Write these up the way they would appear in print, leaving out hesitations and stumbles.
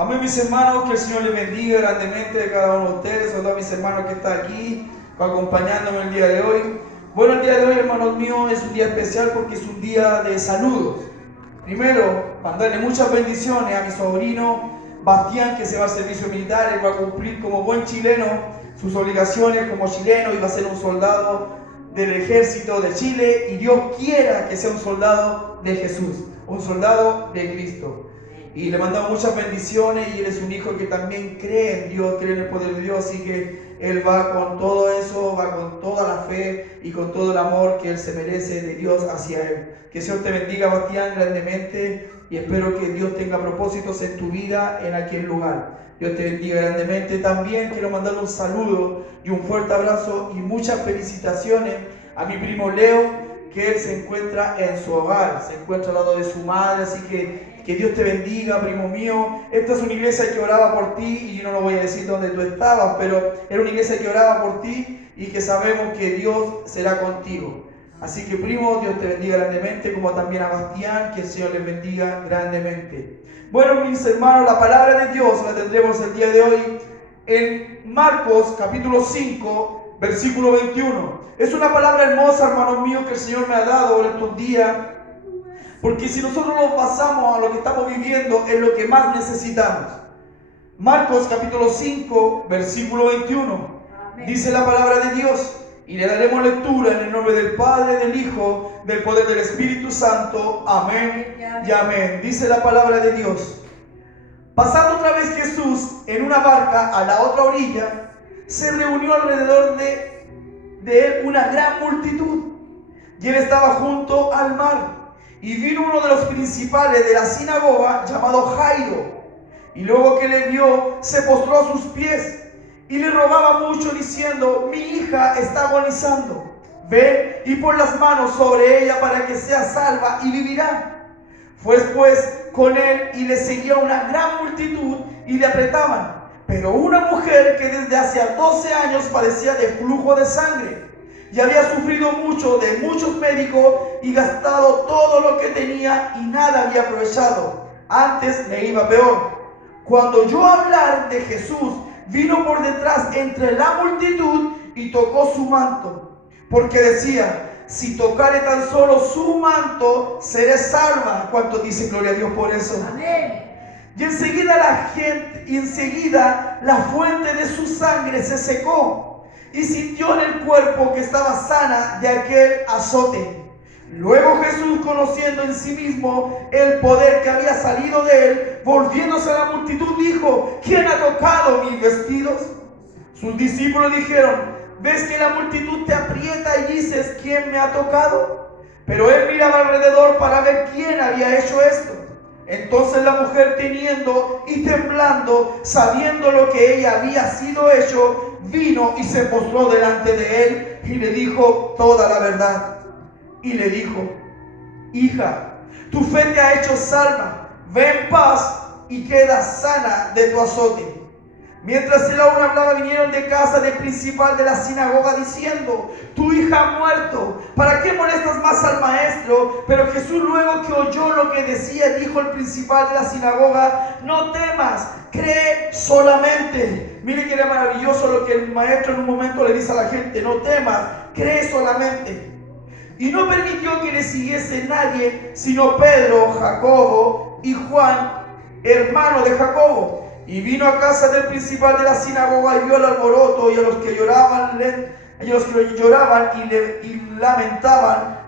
Amén, mis hermanos, que el Señor les bendiga grandemente a cada uno de ustedes, a todos mis hermanos que están aquí acompañándome el día de hoy. Bueno, el día de hoy, hermanos míos, es un día especial porque es un día de saludos. Primero, mandarle muchas bendiciones a mi sobrino Bastián, que se va al servicio militar. Él va a cumplir como buen chileno sus obligaciones como chileno y va a ser un soldado del ejército de Chile, y Dios quiera que sea un soldado de Jesús, un soldado de Cristo. Y le mandamos muchas bendiciones, y él es un hijo que también cree en Dios, cree en el poder de Dios, así que él va con todo eso, va con toda la fe y con todo el amor que él se merece de Dios hacia él. Que el Señor te bendiga, Bastián, grandemente, y espero que Dios tenga propósitos en tu vida en aquel lugar. Dios te bendiga grandemente. También quiero mandarle un saludo y un fuerte abrazo y muchas felicitaciones a mi primo Leo, que él se encuentra en su hogar, se encuentra al lado de su madre, así que Dios te bendiga, primo mío. Esta es una iglesia que oraba por ti, y yo no voy a decir dónde tú estabas, pero era una iglesia que oraba por ti y que sabemos que Dios será contigo. Así que, primo, Dios te bendiga grandemente, como también a Bastián, que el Señor les bendiga grandemente. Bueno, mis hermanos, la palabra de Dios la tendremos el día de hoy en Marcos capítulo 5, versículo 21. Es una palabra hermosa, hermanos míos, que el Señor me ha dado en estos días, porque si nosotros nos basamos a lo que estamos viviendo, es lo que más necesitamos. Marcos capítulo 5, versículo 21. Amén. Dice la palabra de Dios, y le daremos lectura en el nombre del Padre, del Hijo, del poder del Espíritu Santo. Amén y amén. Dice la palabra de Dios. Pasando otra vez Jesús en una barca a la otra orilla, se reunió alrededor de él una gran multitud, y él estaba junto al mar. Y vino uno de los principales de la sinagoga, llamado Jairo, y luego que le vio, se postró a sus pies y le rogaba mucho, diciendo: mi hija está agonizando, ven y pon las manos sobre ella para que sea salva y vivirá. Fue pues con él, y le seguía una gran multitud y le apretaban. Pero una mujer que desde hacía 12 años padecía de flujo de sangre, y había sufrido mucho de muchos médicos y gastado todo lo que tenía, y nada había aprovechado, antes le iba peor. Cuando oyó hablar de Jesús, vino por detrás entre la multitud y tocó su manto, porque decía: si tocare tan solo su manto, seré salva. ¿Cuántos dicen gloria a Dios por eso? Amén. Y enseguida la fuente de su sangre se secó, y sintió en el cuerpo que estaba sana de aquel azote. Luego Jesús, conociendo en sí mismo el poder que había salido de él, volviéndose a la multitud, dijo: ¿quién ha tocado mis vestidos? Sus discípulos dijeron: ¿ves que la multitud te aprieta y dices: ¿quién me ha tocado? Pero él miraba alrededor para ver quién había hecho esto. Entonces la mujer, temiendo y temblando, sabiendo lo que ella había sido hecho, vino y se postró delante de él y le dijo toda la verdad. Y le dijo: hija, tu fe te ha hecho salva, ve en paz y queda sana de tu azote. Mientras él aún hablaba, vinieron de casa del principal de la sinagoga diciendo: tu hija ha muerto, ¿para qué molestas más al maestro? Pero Jesús, luego que oyó lo que decía, dijo al principal de la sinagoga: no temas, cree solamente. Mire que era maravilloso lo que el maestro en un momento le dice a la gente: no temas, cree solamente. Y no permitió que le siguiese nadie, sino Pedro, Jacobo y Juan, hermano de Jacobo. Y vino a casa del principal de la sinagoga y vio el alboroto y a los que lloraban y lamentaban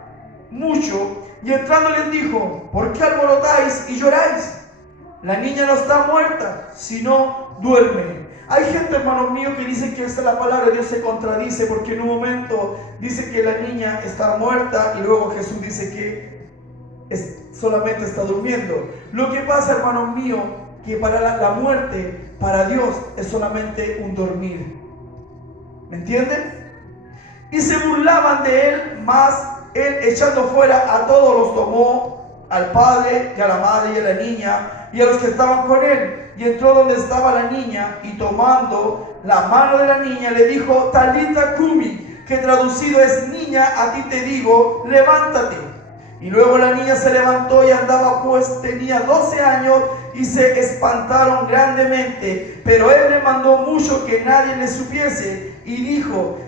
mucho. Y entrando les dijo: ¿por qué alborotáis y lloráis? La niña no está muerta, sino duerme. Hay gente, hermanos míos, que dice que esta es la palabra de Dios, se contradice, porque en un momento dice que la niña está muerta y luego Jesús dice que solamente está durmiendo. Lo que pasa, hermanos míos, que para la muerte, para Dios, es solamente un dormir. ¿Me entienden? Y se burlaban de él, mas él, echando fuera a todos, los tomó, al padre y a la madre y a la niña y a los que estaban con él. Y entró donde estaba la niña, y tomando la mano de la niña le dijo: Talita cumi, que traducido es: niña, a ti te digo, levántate. Y luego la niña se levantó y andaba, pues tenía 12 años, y se espantaron grandemente. Pero él le mandó mucho que nadie le supiese y dijo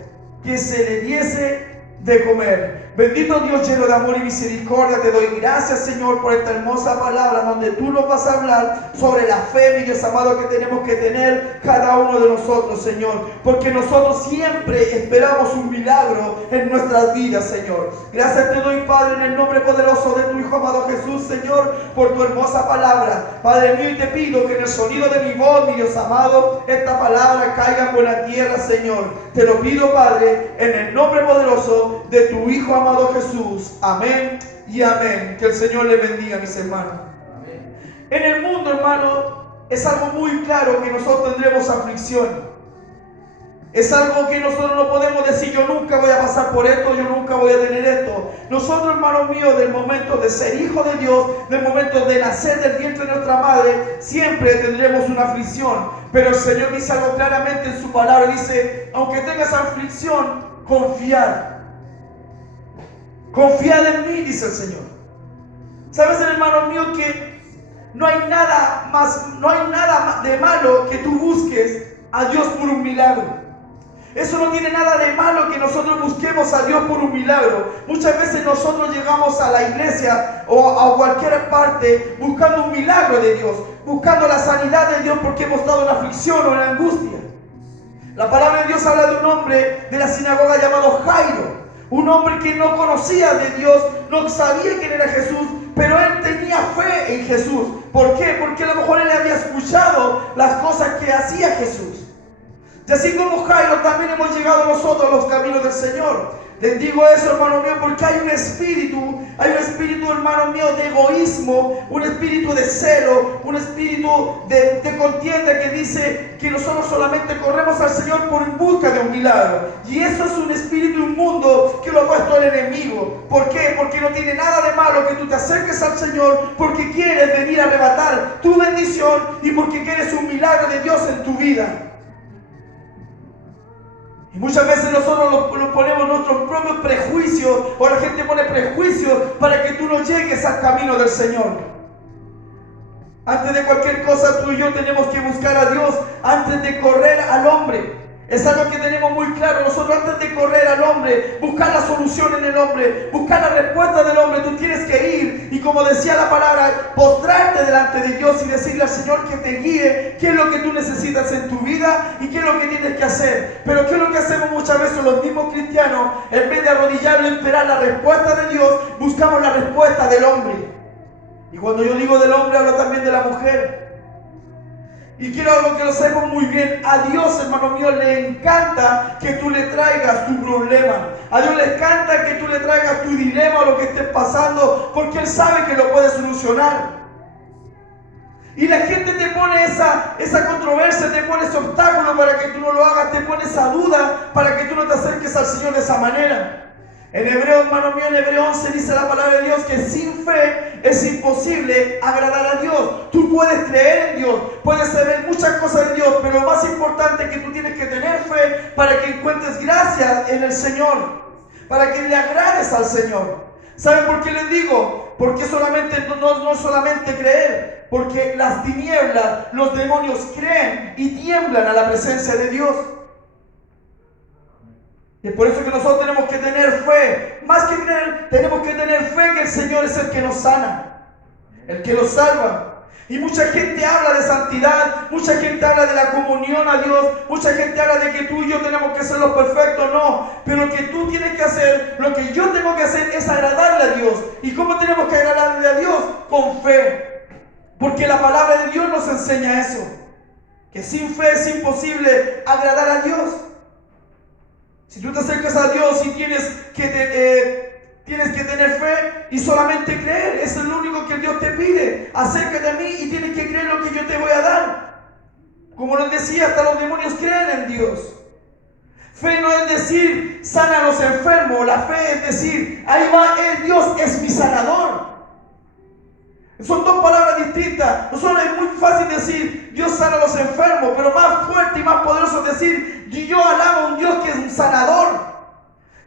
que se le diese de comer. Bendito Dios lleno de amor y misericordia, te doy gracias, Señor, por esta hermosa palabra donde tú nos vas a hablar sobre la fe, mi Dios amado, que tenemos que tener cada uno de nosotros, Señor, porque nosotros siempre esperamos un milagro en nuestras vidas, Señor. Gracias te doy, Padre, en el nombre poderoso de tu Hijo amado Jesús, Señor, por tu hermosa palabra, Padre mío, y te pido que en el sonido de mi voz, mi Dios amado, esta palabra caiga en buena tierra, Señor. Te lo pido, Padre, en el nombre poderoso de tu Hijo amado Jesús. Amén y amén. Que el Señor le bendiga, mis hermanos. Amén. En el mundo, hermano, es algo muy claro que nosotros tendremos aflicción. Es algo que nosotros no podemos decir, yo nunca voy a pasar por esto, yo nunca voy a tener esto. Nosotros, hermanos míos, del momento de ser hijo de Dios, del momento de nacer del vientre de nuestra madre, siempre tendremos una aflicción. Pero el Señor dice algo claramente en su palabra, dice, aunque tengas aflicción, confiad. Confiad en mí, dice el Señor. ¿Sabes, hermano mío, que no hay nada de malo que tú busques a Dios por un milagro? Eso no tiene nada de malo que nosotros busquemos a Dios por un milagro. Muchas veces nosotros llegamos a la iglesia o a cualquier parte buscando un milagro de Dios, buscando la sanidad de Dios porque hemos estado en aflicción o en angustia. La palabra de Dios habla de un hombre de la sinagoga llamado Jairo. Un hombre que no conocía de Dios, no sabía quién era Jesús, pero él tenía fe en Jesús. ¿Por qué? Porque a lo mejor él había escuchado las cosas que hacía Jesús. Y así como Jairo, también hemos llegado nosotros a los caminos del Señor. Les digo eso, hermano mío, porque hay un espíritu, hermano mío, de egoísmo, un espíritu de celo, un espíritu de contienda que dice que nosotros solamente corremos al Señor por en busca de un milagro. Y eso es un espíritu inmundo que lo ha puesto el enemigo. ¿Por qué? Porque no tiene nada de malo que tú te acerques al Señor porque quieres venir a arrebatar tu bendición y porque quieres un milagro de Dios en tu vida. Y muchas veces nosotros lo ponemos nuestros propios prejuicios, o la gente pone prejuicios para que tú no llegues al camino del Señor. Antes de cualquier cosa, tú y yo tenemos que buscar a Dios antes de correr al hombre. Es algo que tenemos muy claro. Nosotros antes de correr al hombre, buscar la solución en el hombre, buscar la respuesta del hombre, tú tienes que ir y, como decía la palabra, postrarte delante de Dios y decirle al Señor que te guíe qué es lo que tú necesitas en tu vida y qué es lo que tienes que hacer. Pero qué es lo que hacemos muchas veces los mismos cristianos, en vez de arrodillarnos y esperar la respuesta de Dios, buscamos la respuesta del hombre. Y cuando yo digo del hombre, hablo también de la mujer. Y quiero algo que lo sabemos muy bien. A Dios, hermano mío, le encanta que tú le traigas tu problema. A Dios le encanta que tú le traigas tu dilema o lo que estés pasando, porque Él sabe que lo puede solucionar. Y la gente te pone esa controversia, te pone ese obstáculo para que tú no lo hagas, te pone esa duda para que tú no te acerques al Señor de esa manera. En Hebreo, hermano mío, en Hebreo 11 dice la palabra de Dios que sin fe es imposible agradar a Dios. Tú puedes creer en Dios, puedes saber muchas cosas de Dios, pero lo más importante es que tú tienes que tener fe para que encuentres gracia en el Señor, para que le agrades al Señor. ¿Saben por qué les digo? Porque no solamente creer, porque las tinieblas, los demonios creen y tiemblan a la presencia de Dios. Y es por eso que nosotros tenemos que tener fe. Más que creer, tenemos que tener fe que el Señor es el que nos sana, el que nos salva. Y mucha gente habla de santidad, mucha gente habla de la comunión a Dios, mucha gente habla de que tú y yo tenemos que ser los perfectos. No, pero lo que tú tienes que hacer, lo que yo tengo que hacer es agradarle a Dios. ¿Y cómo tenemos que agradarle a Dios? Con fe. Porque la palabra de Dios nos enseña eso, que sin fe es imposible agradar a Dios. Si tú te acercas a Dios y tienes que tener fe y solamente creer, eso es lo único que Dios te pide. Acércate a mí y tienes que creer lo que yo te voy a dar. Como les decía, hasta los demonios creen en Dios. Fe no es decir, sana a los enfermos. La fe es decir, ahí va Dios es mi sanador. Son dos palabras distintas. Nosotros es muy fácil decir Dios sana a los enfermos, pero más fuerte y más poderoso es decir yo alabo a un Dios que es un sanador,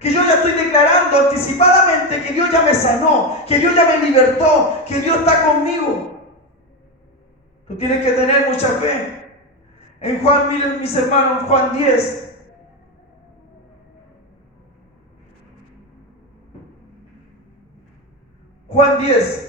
que yo ya estoy declarando anticipadamente que Dios ya me sanó, que Dios ya me libertó, que Dios está conmigo. Tú tienes que tener mucha fe. En Juan, miren mis hermanos, en Juan 10. Juan 10.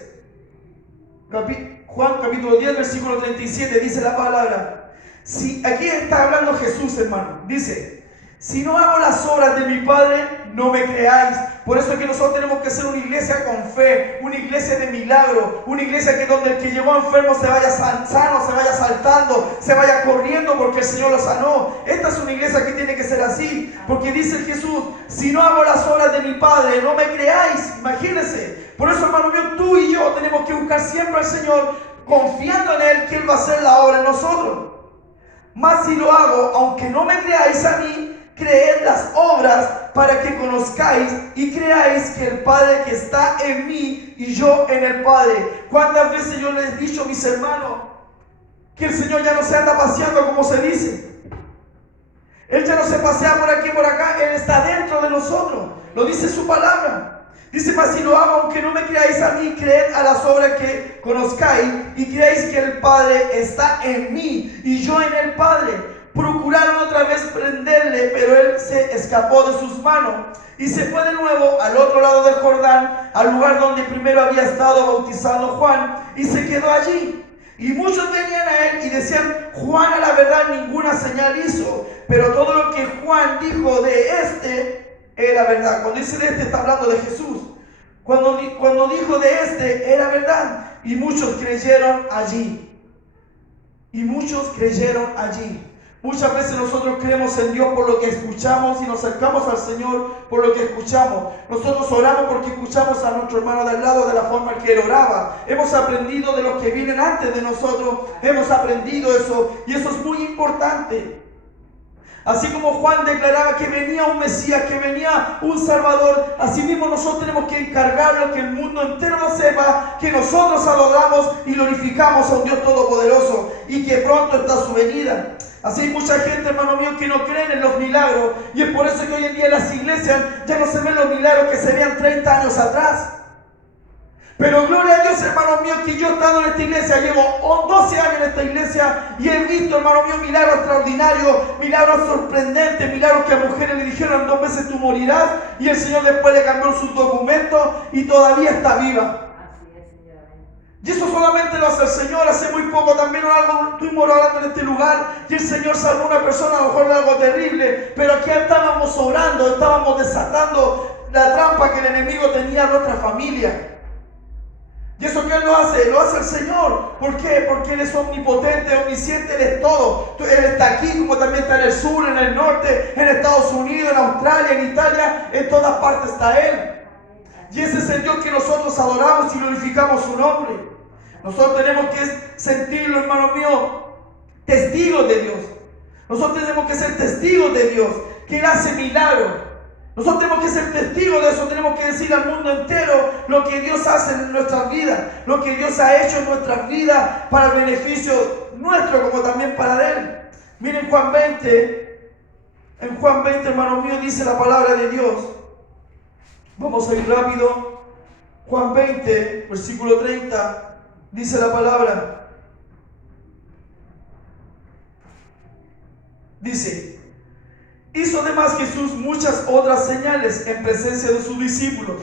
Juan capítulo 10, versículo 37, dice la palabra. Si, aquí está hablando Jesús, hermano. Dice, si no hago las obras de mi Padre, no me creáis. Por eso es que nosotros tenemos que ser una iglesia con fe, una iglesia de milagro, una iglesia que donde el que llevó enfermo se vaya sano, se vaya saltando, se vaya corriendo porque el Señor lo sanó. Esta es una iglesia que tiene que ser así, porque dice Jesús, si no hago las obras de mi Padre, no me creáis. Imagínense. Por eso, hermano mío, tú y yo tenemos que buscar siempre al Señor, confiando en Él, que Él va a hacer la obra en nosotros. Mas si lo hago, aunque no me creáis a mí, creed las obras para que conozcáis y creáis que el Padre que está en mí y yo en el Padre. ¿Cuántas veces yo les he dicho, mis hermanos, que el Señor ya no se anda paseando como se dice? Él ya no se pasea por aquí y por acá, Él está dentro de nosotros. Lo dice su palabra. Dice, mas si lo hago, aunque no me creáis a mí, creed a las obras que conozcáis y creáis que el Padre está en mí y yo en el Padre. Procuraron otra vez prenderle, pero él se escapó de sus manos y se fue de nuevo al otro lado del Jordán, al lugar donde primero había estado bautizando Juan, y se quedó allí. Y muchos venían a él y decían, Juan a la verdad ninguna señal hizo, pero todo lo que Juan dijo de este era verdad. Cuando dice de este está hablando de Jesús. Cuando dijo de este era verdad. Y muchos creyeron allí. Y muchos creyeron allí. Muchas veces nosotros creemos en Dios por lo que escuchamos y nos acercamos al Señor por lo que escuchamos. Nosotros oramos porque escuchamos a nuestro hermano de al lado de la forma en que él oraba. Hemos aprendido de los que vienen antes de nosotros. Hemos aprendido eso y eso es muy importante. Así como Juan declaraba que venía un Mesías, que venía un Salvador, así mismo nosotros tenemos que encargarlo, que el mundo entero lo sepa, que nosotros adoramos y glorificamos a un Dios todopoderoso y que pronto está su venida. Así hay mucha gente, hermano mío, que no creen en los milagros y es por eso que hoy en día en las iglesias ya no se ven los milagros que se veían 30 años atrás. Pero gloria a Dios, hermano mío, que yo estando en esta iglesia, llevo 12 años en esta iglesia y he visto, hermano mío, milagros extraordinarios, milagros sorprendentes, milagros que a mujeres le dijeron 2 veces tú morirás y el Señor después le cambió sus documentos y todavía está viva. Y eso solamente lo hace el Señor. Hace muy poco también estuvimos orando en este lugar y el Señor salvó a una persona a lo mejor de algo terrible, pero aquí estábamos orando, estábamos desatando la trampa que el enemigo tenía en nuestra familia. Y eso que Él lo hace el Señor. ¿Por qué? Porque Él es omnipotente, omnisciente, Él es todo. Él está aquí, como también está en el sur, en el norte, en Estados Unidos, en Australia, en Italia, en todas partes está Él. Y ese es el Dios que nosotros adoramos y glorificamos su nombre. Nosotros tenemos que sentirlo, hermano mío, testigos de Dios. Nosotros tenemos que ser testigos de Dios, que Él hace milagros. Nosotros tenemos que ser testigos de eso, tenemos que decir al mundo entero lo que Dios hace en nuestras vidas, lo que Dios ha hecho en nuestras vidas para el beneficio nuestro como también para Él. Miren Juan 20, en Juan 20, hermano mío, dice la palabra de Dios. Vamos a ir rápido. Juan 20, versículo 30, dice la palabra. Dice, hizo además Jesús muchas otras señales en presencia de sus discípulos,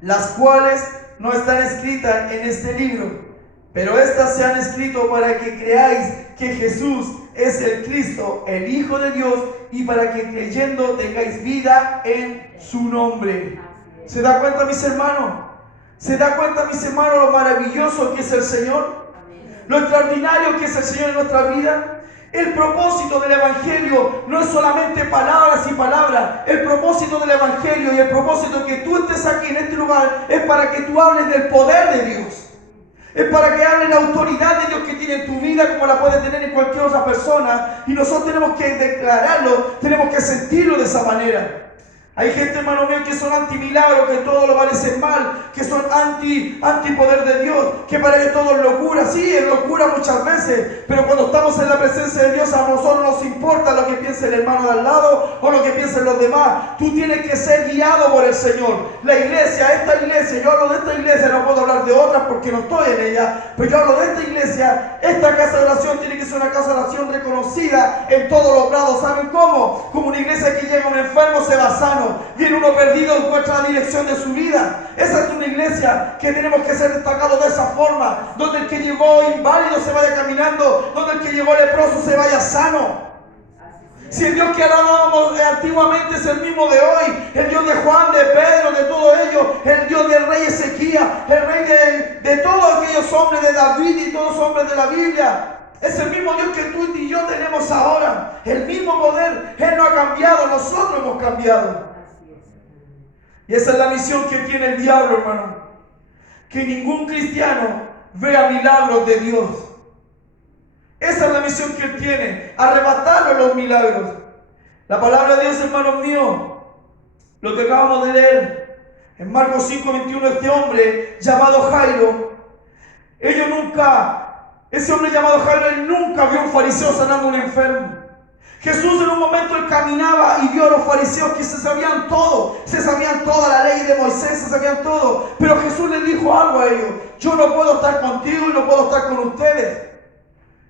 las cuales no están escritas en este libro, pero estas se han escrito para que creáis que Jesús es el Cristo, el Hijo de Dios, y para que creyendo tengáis vida en su nombre. ¿Se da cuenta, mis hermanos? ¿Se da cuenta, mis hermanos, lo maravilloso que es el Señor? Lo extraordinario que es el Señor en nuestra vida. El propósito del Evangelio no es solamente palabras y palabras. El propósito del Evangelio y el propósito de que tú estés aquí en este lugar es para que tú hables del poder de Dios. Es para que hables la autoridad de Dios que tiene en tu vida como la puede tener en cualquier otra persona. Y nosotros tenemos que declararlo, tenemos que sentirlo de esa manera. Hay gente, hermano mío, que son anti-milagro, que todo lo parecen mal, que son anti-poder de Dios, que para ellos todo es locura. Sí, es locura muchas veces, pero cuando estamos en la presencia de Dios, a nosotros no nos importa lo que piense el hermano de al lado o lo que piensen los demás. Tú tienes que ser guiado por el Señor. La iglesia, esta iglesia, yo hablo de esta iglesia, no puedo hablar de otras porque no estoy en ella, pero yo hablo de esta iglesia. Esta casa de oración tiene que ser una casa de oración reconocida en todos los grados. ¿Saben cómo? Como una iglesia que llega un enfermo, se va sano. Viene uno perdido, encuentra la dirección de su vida. Esa es una iglesia que tenemos que ser destacados de esa forma, donde el que llegó inválido se vaya caminando, donde el que llegó leproso se vaya sano. Si el Dios que adorábamos antiguamente es el mismo de hoy, el Dios de Juan, de Pedro, de todo ello, el Dios del rey Ezequías, el rey de todos aquellos hombres de David y todos los hombres de la Biblia, es el mismo Dios que tú y yo tenemos ahora, el mismo poder. Él no ha cambiado, nosotros hemos cambiado. Y esa es la misión que tiene el diablo, hermano. Que ningún cristiano vea milagros de Dios. Esa es la misión que él tiene, arrebatarle los milagros. La palabra de Dios, hermanos míos, lo que acabamos de leer en Marcos 5:21, este hombre llamado Jairo, ese hombre llamado Jairo, él nunca vio a un fariseo sanando a un enfermo. Jesús en un momento él caminaba y vio a los fariseos que se sabían todo, se sabían toda la ley de Moisés, se sabían todo, pero Jesús les dijo algo a ellos: yo no puedo estar contigo y no puedo estar con ustedes.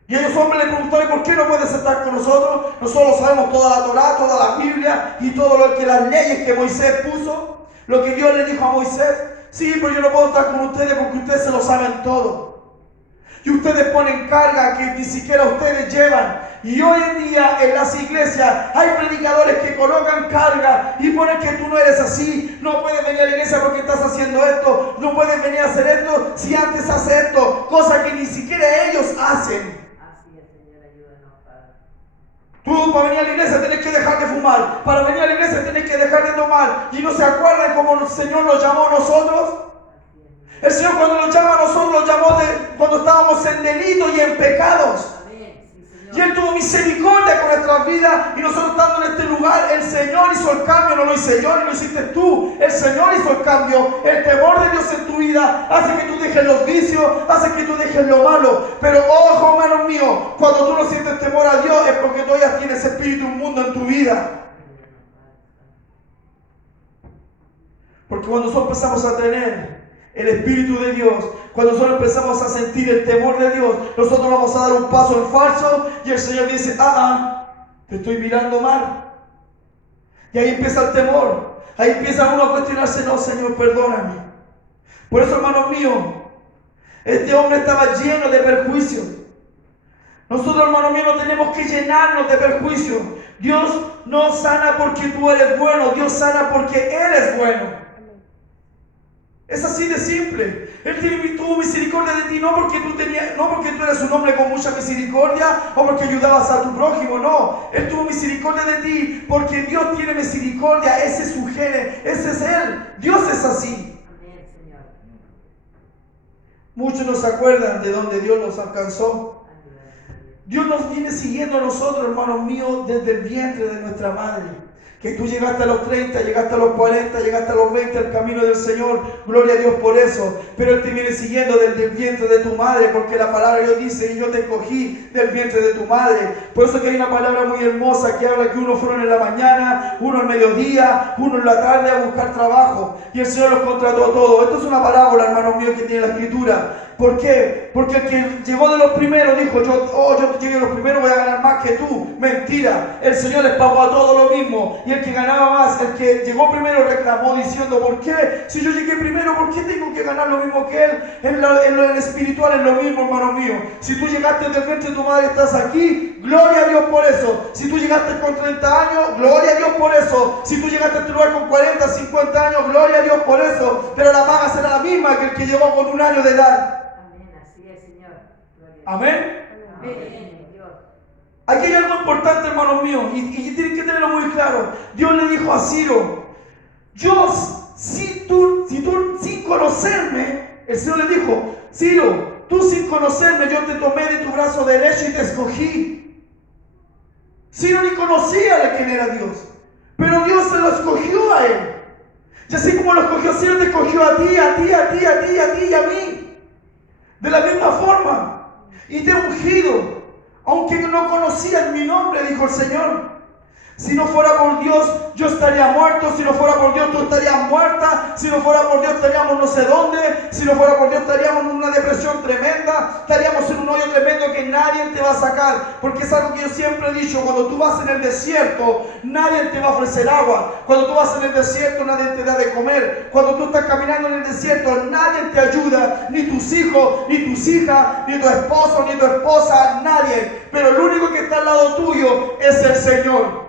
Y ellos hombres le preguntaron: ¿por qué no puedes estar con nosotros? Nosotros sabemos toda la Torá, toda la Biblia y todo lo que las leyes que Moisés puso, lo que Dios le dijo a Moisés. Sí, pero yo no puedo estar con ustedes porque ustedes se lo saben todo. Y ustedes ponen carga que ni siquiera ustedes llevan. Y hoy en día en las iglesias hay predicadores que colocan carga y ponen que tú no eres así. No puedes venir a la iglesia porque estás haciendo esto. No puedes venir a hacer esto si antes haces esto. Cosa que ni siquiera ellos hacen. Así es, Señor, ayúdanos, Padre. Tú para venir a la iglesia tienes que dejar de fumar. Para venir a la iglesia tienes que dejar de tomar. Y no se acuerdan cómo el Señor nos llamó a nosotros. El Señor cuando nos llama a nosotros, nos llamó cuando estábamos en delitos y en pecados. Y Él tuvo misericordia con nuestras vidas. Y nosotros estando en este lugar, el Señor hizo el cambio. No lo hice yo, ni lo hiciste tú. El Señor hizo el cambio. El temor de Dios en tu vida hace que tú dejes los vicios, hace que tú dejes lo malo. Pero ojo, hermano mío, cuando tú no sientes temor a Dios es porque todavía tienes espíritu inmundo en tu vida. Porque cuando nosotros empezamos a tener el Espíritu de Dios, cuando nosotros empezamos a sentir el temor de Dios, nosotros vamos a dar un paso en falso y el Señor dice: te estoy mirando mal. Y ahí empieza el temor. Ahí empieza uno a cuestionarse: no, Señor, perdóname. Por eso, hermano mío, este hombre estaba lleno de perjuicios. Nosotros, hermano mío, no tenemos que llenarnos de perjuicios. Dios no sana porque tú eres bueno, Dios sana porque Él es bueno. Es así de simple. Él tuvo misericordia de ti no porque tú eres un hombre con mucha misericordia o porque ayudabas a tu prójimo, no. Él tuvo misericordia de ti porque Dios tiene misericordia. Ese es su gen, ese es Él. Dios es así. Amén, Señor. Muchos no se acuerdan de donde Dios nos alcanzó. Dios nos viene siguiendo a nosotros, hermanos míos, desde el vientre de nuestra madre. Que tú llegaste a los 30, llegaste a los 40, llegaste a los 20 al camino del Señor. Gloria a Dios por eso. Pero Él te viene siguiendo desde el vientre de tu madre, porque la palabra de Dios dice: y yo te cogí del vientre de tu madre. Por eso que hay una palabra muy hermosa que habla que unos fueron en la mañana, uno al mediodía, uno en la tarde a buscar trabajo. Y el Señor los contrató todos. Esto es una parábola, hermanos míos, que tiene la Escritura. ¿Por qué? Porque el que llegó de los primeros dijo: yo llegué de los primeros, voy a ganar más que tú. Mentira. El Señor les pagó a todos lo mismo. Y el que ganaba más, el que llegó primero, reclamó diciendo: ¿por qué? Si yo llegué primero, ¿por qué tengo que ganar lo mismo que él? En lo espiritual es lo mismo, hermano mío. Si tú llegaste del vientre de tu madre, estás aquí, gloria a Dios por eso. Si tú llegaste con 30 años, gloria a Dios por eso. Si tú llegaste a este lugar con 40, 50 años, gloria a Dios por eso. Pero la paga será la misma que el que llegó con 1 año de edad. Amén. Amén. Aquí hay algo importante, hermanos míos, y tienen que tenerlo muy claro. Dios le dijo a Ciro: si tú sin conocerme, el Señor le dijo: Ciro, tú sin conocerme, yo te tomé de tu brazo derecho y te escogí. Ciro ni conocía quién era Dios. Pero Dios se lo escogió a él. Y así como lo escogió, así Él te escogió a ti, a ti, a ti, a ti, a ti y a mí. De la misma forma. Y te he ungido. Aunque no conocían mi nombre, dijo el Señor. Si no fuera por Dios, yo estaría muerto. Si no fuera por Dios, tú estarías muerta. Si no fuera por Dios, estaríamos no sé dónde. Si no fuera por Dios, estaríamos en una depresión tremenda. Estaríamos en un hoyo tremendo que nadie te va a sacar. Porque es algo que yo siempre he dicho. Cuando tú vas en el desierto, nadie te va a ofrecer agua. Cuando tú vas en el desierto, nadie te da de comer. Cuando tú estás caminando en el desierto, nadie te ayuda. Ni tus hijos, ni tus hijas, ni tu esposo, ni tu esposa, nadie. Pero el único que está al lado tuyo es el Señor.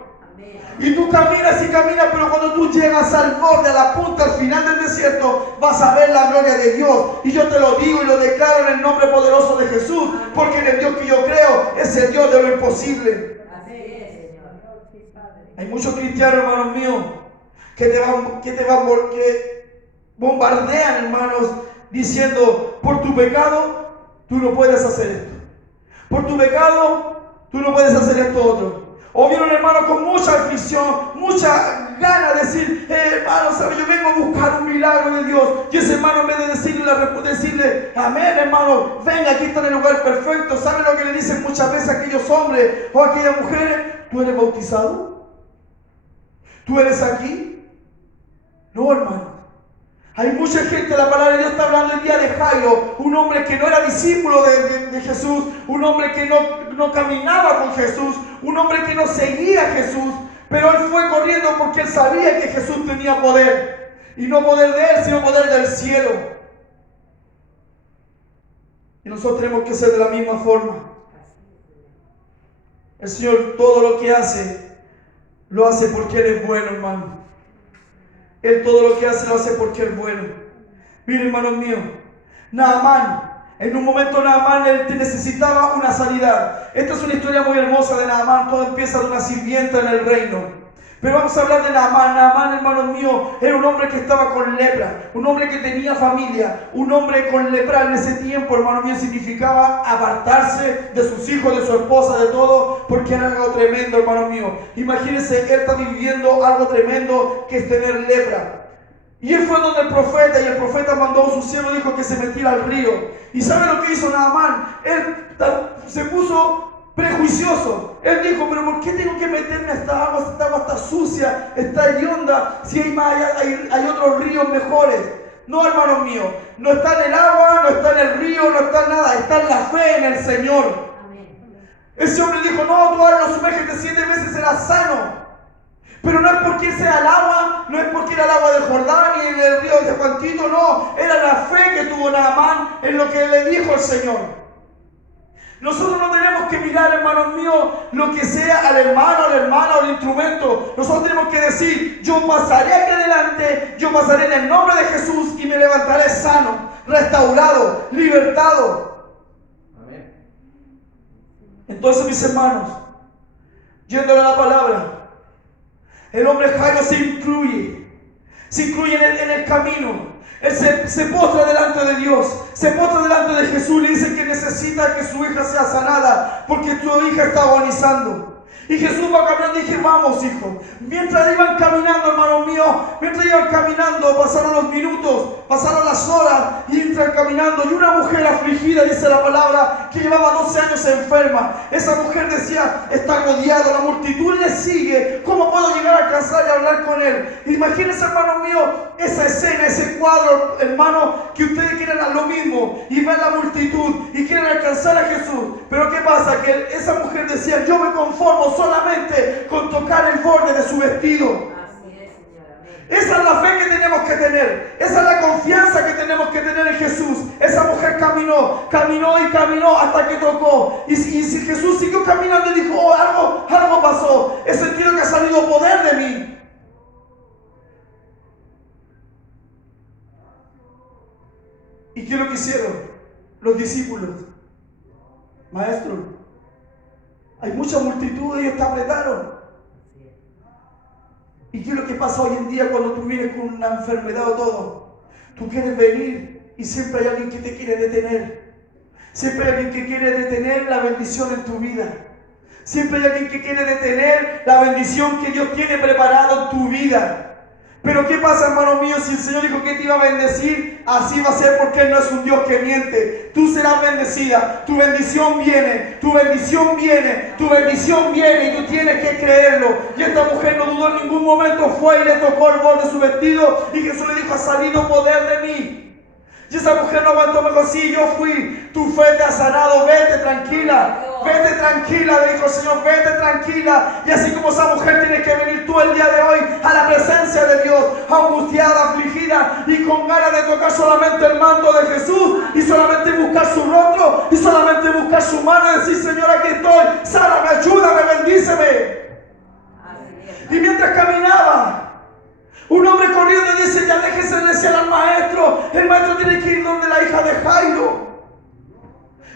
Y tú caminas y caminas, pero cuando tú llegas al borde, a la punta, al final del desierto, vas a ver la gloria de Dios. Y yo te lo digo y lo declaro en el nombre poderoso de Jesús, porque en el Dios que yo creo es el Dios de lo imposible. Así es, Señor. Hay muchos cristianos, hermanos míos, que bombardean, hermanos, diciendo: por tu pecado, tú no puedes hacer esto. Por tu pecado, tú no puedes hacer esto otro. O viene un hermano con mucha aflicción, mucha gana de decir: hermano, ¿sabe? Yo vengo a buscar un milagro de Dios. Y ese hermano, en vez de decirle: amén, hermano, venga, aquí está en el lugar perfecto. ¿Sabe lo que le dicen muchas veces a aquellos hombres o a aquellas mujeres? ¿Tú eres bautizado? ¿Tú eres aquí? No, hermano. Hay mucha gente, la palabra de Dios está hablando el día de Jairo, un hombre que no era discípulo de Jesús, un hombre que no caminaba con Jesús, un hombre que no seguía a Jesús, pero él fue corriendo porque él sabía que Jesús tenía poder, y no poder de él, sino poder del cielo. Y nosotros tenemos que ser de la misma forma. El Señor todo lo que hace, lo hace porque Él es bueno, hermano. Él todo lo que hace lo hace porque es bueno. Mire, hermanos míos, Naamán, en un momento Naamán él necesitaba una sanidad. Esta es una historia muy hermosa de Naamán. Todo empieza de una sirvienta en el reino. Pero vamos a hablar de Naamán. Naamán, hermanos míos, era un hombre que estaba con lepra, un hombre que tenía familia. Un hombre con lepra en ese tiempo, hermanos míos, significaba apartarse de sus hijos, de su esposa, de todo, porque era algo tremendo, hermanos míos. Imagínense, él está viviendo algo tremendo que es tener lepra. Y él fue donde el profeta, y el profeta mandó a su siervo, dijo que se metiera al río. ¿Y sabe lo que hizo Naamán? Él se puso prejuicioso. Él dijo: pero ¿por qué tengo que meterme a esta agua? Esta agua está sucia, está hedionda, si hay otros ríos mejores. No, hermanos míos, no está en el agua, no está en el río, no está en nada, está en la fe en el Señor. Amén. Ese hombre dijo: no, tú ahora lo sumérgete 7 veces, serás sano. Pero no es porque sea el agua, no es porque era el agua del Jordán ni en el río de Juantito, no. Era la fe que tuvo Naamán en lo que le dijo el Señor. Nosotros no tenemos que mirar, hermanos míos, lo que sea al hermano, a la hermana o al instrumento. Nosotros tenemos que decir: yo pasaré aquí adelante, yo pasaré en el nombre de Jesús y me levantaré sano, restaurado, libertado. Amén. Entonces, mis hermanos, yéndole a la palabra, el hombre Jairo se incluye en el camino. Él se postra delante de Dios, se postra delante de Jesús, le dice que necesita que su hija sea sanada porque su hija está agonizando. Y Jesús va caminando y dije: vamos, hijo. Mientras iban caminando, hermanos míos, mientras iban caminando, pasaron los minutos, pasaron las horas, y entran caminando. Y una mujer afligida, dice la palabra, que llevaba 12 años enferma. Esa mujer decía: está rodeado, la multitud le sigue. ¿Cómo puedo llegar a alcanzar y hablar con él? Imagínense, hermanos míos, esa escena, ese cuadro, hermano, que ustedes quieren lo mismo y ven la multitud y quieren alcanzar a Jesús. Pero ¿qué pasa? Que esa mujer decía: yo me conformo solamente con tocar el borde de su vestido. Así es, Señor. Amén. Esa es la fe que tenemos que tener. Esa es la confianza que tenemos que tener en Jesús. Esa mujer caminó hasta que tocó. Y si Jesús siguió caminando y dijo: oh, algo pasó. He sentido que ha salido poder de mí. ¿Y qué es lo que hicieron los discípulos? Maestro, hay mucha multitud, ellos te apretaron. ¿Y qué es lo que pasa hoy en día cuando tú vienes con una enfermedad o todo? Tú quieres venir y siempre hay alguien que te quiere detener. Siempre hay alguien que quiere detener la bendición en tu vida. Siempre hay alguien que quiere detener la bendición que Dios tiene preparado en tu vida. Pero ¿qué pasa, hermano mío? Si el Señor dijo que te iba a bendecir, así va a ser, porque Él no es un Dios que miente. Tú serás bendecida, tu bendición viene, tu bendición viene, tu bendición viene, y tú tienes que creerlo. Y esta mujer no dudó en ningún momento, fue y le tocó el borde de su vestido, y Jesús le dijo: ha salido poder de mí. Y esa mujer no aguantó, me dijo: sí, yo fui, tu fe te ha sanado, vete tranquila, le dijo el Señor, vete tranquila. Y así como esa mujer tienes que venir tú el día de hoy a la presencia de Dios, angustiada, afligida y con ganas de tocar solamente el manto de Jesús, y solamente buscar su rostro, y solamente buscar su mano, y decir: Señor, aquí estoy, sáname, ayúdame, bendíceme. Y mientras caminaba, un hombre corriendo y dice: ya déjese de decir al maestro, el maestro tiene que ir donde la hija de Jairo.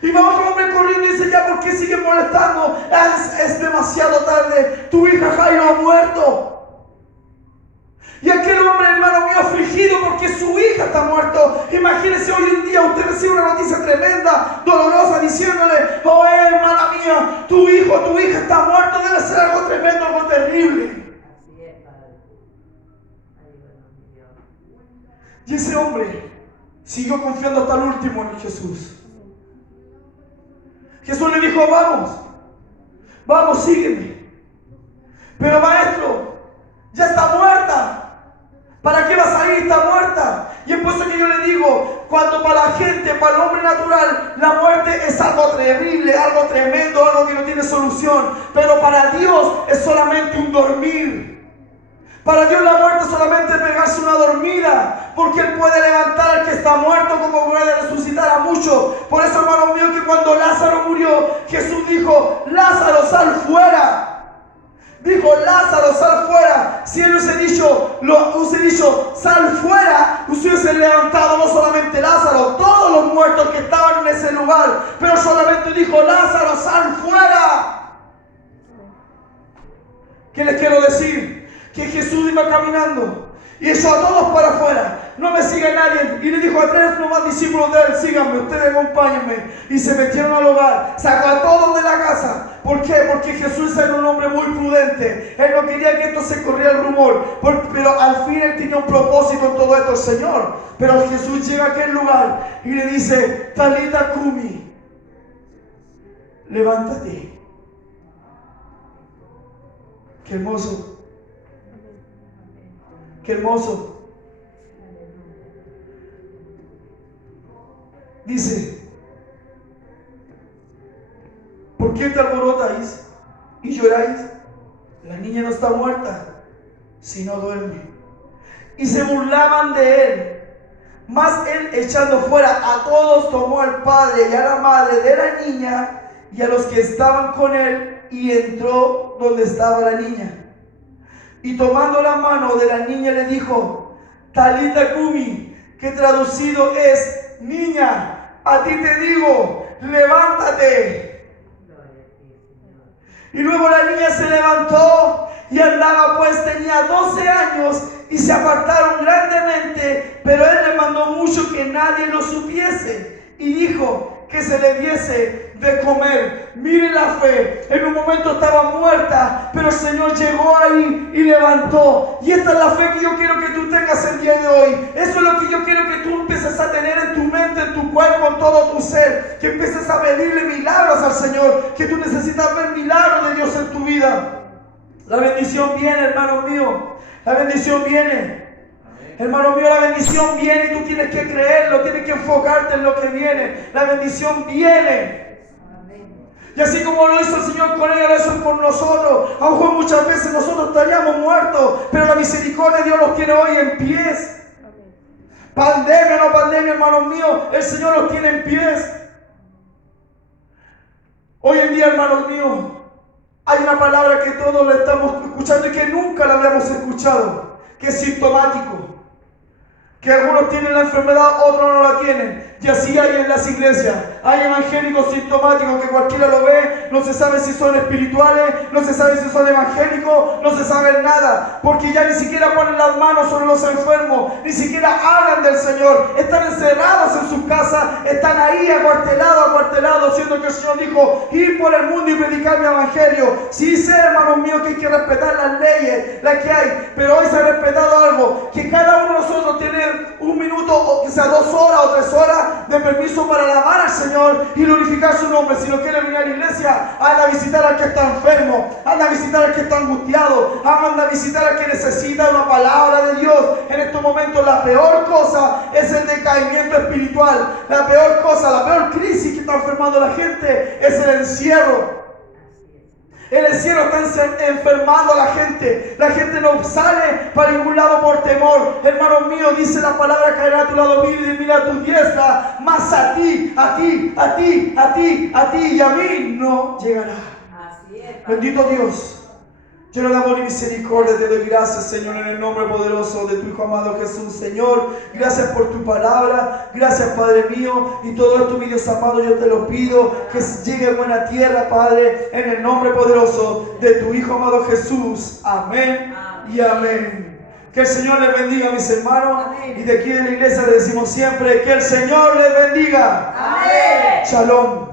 Y va otro hombre corriendo y dice: ya, ¿por qué sigue molestando? Es demasiado tarde, tu hija Jairo ha muerto. Y aquel hombre, hermano mío, afligido porque su hija está muerto. Imagínese, hoy en día usted recibe una noticia tremenda, dolorosa, diciéndole: oh, hermana mía, tu hijo, tu hija está muerto. Debe ser algo tremendo, algo terrible. Y ese hombre siguió confiando hasta el último en Jesús. Jesús le dijo: vamos, sígueme. Pero maestro, ya está muerta. ¿Para qué vas a ir? Está muerta. Y es por eso que yo le digo, cuando para la gente, para el hombre natural, la muerte es algo terrible, algo tremendo, algo que no tiene solución. Pero para Dios es solamente un dormir. Para Dios la muerte es solamente pegarse una dormida, porque Él puede levantar al que está muerto, como puede resucitar a muchos. Por eso, hermano mío, que cuando Lázaro murió, Jesús dijo: Lázaro, sal fuera. Dijo: Lázaro, sal fuera. Si Él hubiese dicho, sal fuera, hubiese levantado no solamente Lázaro, todos los muertos que estaban en ese lugar. Pero solamente dijo: Lázaro, sal fuera. ¿Qué les quiero decir? Que Jesús iba caminando y echó a todos para afuera. No me sigue nadie. Y le dijo a 3 nomás discípulos de Él: síganme, ustedes acompáñenme. Y se metieron al hogar, sacó a todos de la casa. ¿Por qué? Porque Jesús era un hombre muy prudente. Él no quería que esto se corriera el rumor, pero al fin Él tenía un propósito en todo esto, el Señor. Pero Jesús llega a aquel lugar y le dice: Talita Kumi, levántate. Qué hermoso. Qué hermoso. Dice: ¿por qué te alborotáis y lloráis? La niña no está muerta, sino duerme. Y se burlaban de Él. Mas Él, echando fuera a todos, tomó al padre y a la madre de la niña y a los que estaban con Él, y entró donde estaba la niña. Y tomando la mano de la niña le dijo: Talita Kumi, que traducido es: niña, a ti te digo, levántate. Y luego la niña se levantó y andaba, pues tenía 12 años, y se apartaron grandemente, pero Él le mandó mucho que nadie lo supiese, y dijo que se le diese de comer. Miren la fe. En un momento estaba muerta, pero el Señor llegó ahí y levantó. Y esta es la fe que yo quiero que tú tengas el día de hoy. Eso es lo que yo quiero que tú empieces a tener en tu mente, en tu cuerpo, en todo tu ser. Que empieces a pedirle milagros al Señor. Que tú necesitas ver milagros de Dios en tu vida. La bendición viene, hermano mío. La bendición viene. Hermano mío, la bendición viene y tú tienes que creerlo, tienes que enfocarte en lo que viene. La bendición viene. Y así como lo hizo el Señor con ella, lo hizo con nosotros. A lo mejor muchas veces nosotros estaríamos muertos, pero la misericordia de Dios los tiene hoy en pies. Pandemia o no pandemia, hermanos míos, el Señor los tiene en pies. Hoy en día, hermanos míos, hay una palabra que todos la estamos escuchando y que nunca la habíamos escuchado, que es sintomático. Que algunos tienen la enfermedad, otros no la tienen. Y así hay en las iglesias. Hay evangélicos sintomáticos que cualquiera lo ve, no se sabe si son espirituales, no se sabe si son evangélicos, no se sabe nada, porque ya ni siquiera ponen las manos sobre los enfermos, ni siquiera hablan del Señor, están encerrados en sus casas, están ahí acuartelados, siendo que el Señor dijo, ir por el mundo y predicar mi evangelio. Sí sé, hermanos míos, que hay que respetar las leyes, las que hay, pero hoy se ha respetado algo, que cada uno de nosotros tiene un minuto, o que sea 2 horas o 3 horas de permiso para alabar al Señor y glorificar su nombre. Si no quiere venir a la iglesia, anda a visitar al que está enfermo, anda a visitar al que está angustiado, anda a visitar al que necesita una palabra de Dios. En estos momentos la peor cosa es el decaimiento espiritual, la peor cosa, la peor crisis que está enfermando a la gente es el encierro. El encierro está enfermando a la gente. La gente no sale para ningún lado por temor. Hermanos míos, dice la palabra, caerá a tu lado mil y mira a tu diestra, mas a ti y a mí no llegará. Así es. Bendito Dios. Lleno de amor y misericordia, te doy gracias, Señor, en el nombre poderoso de tu Hijo amado Jesús. Señor, gracias por tu palabra, gracias, Padre mío, y todo esto, mi Dios amado, yo te lo pido, que llegue a buena tierra, Padre, en el nombre poderoso de tu Hijo amado Jesús. Amén y amén. Que el Señor les bendiga, mis hermanos, y de aquí de la iglesia le decimos siempre, que el Señor les bendiga. Amén. Shalom.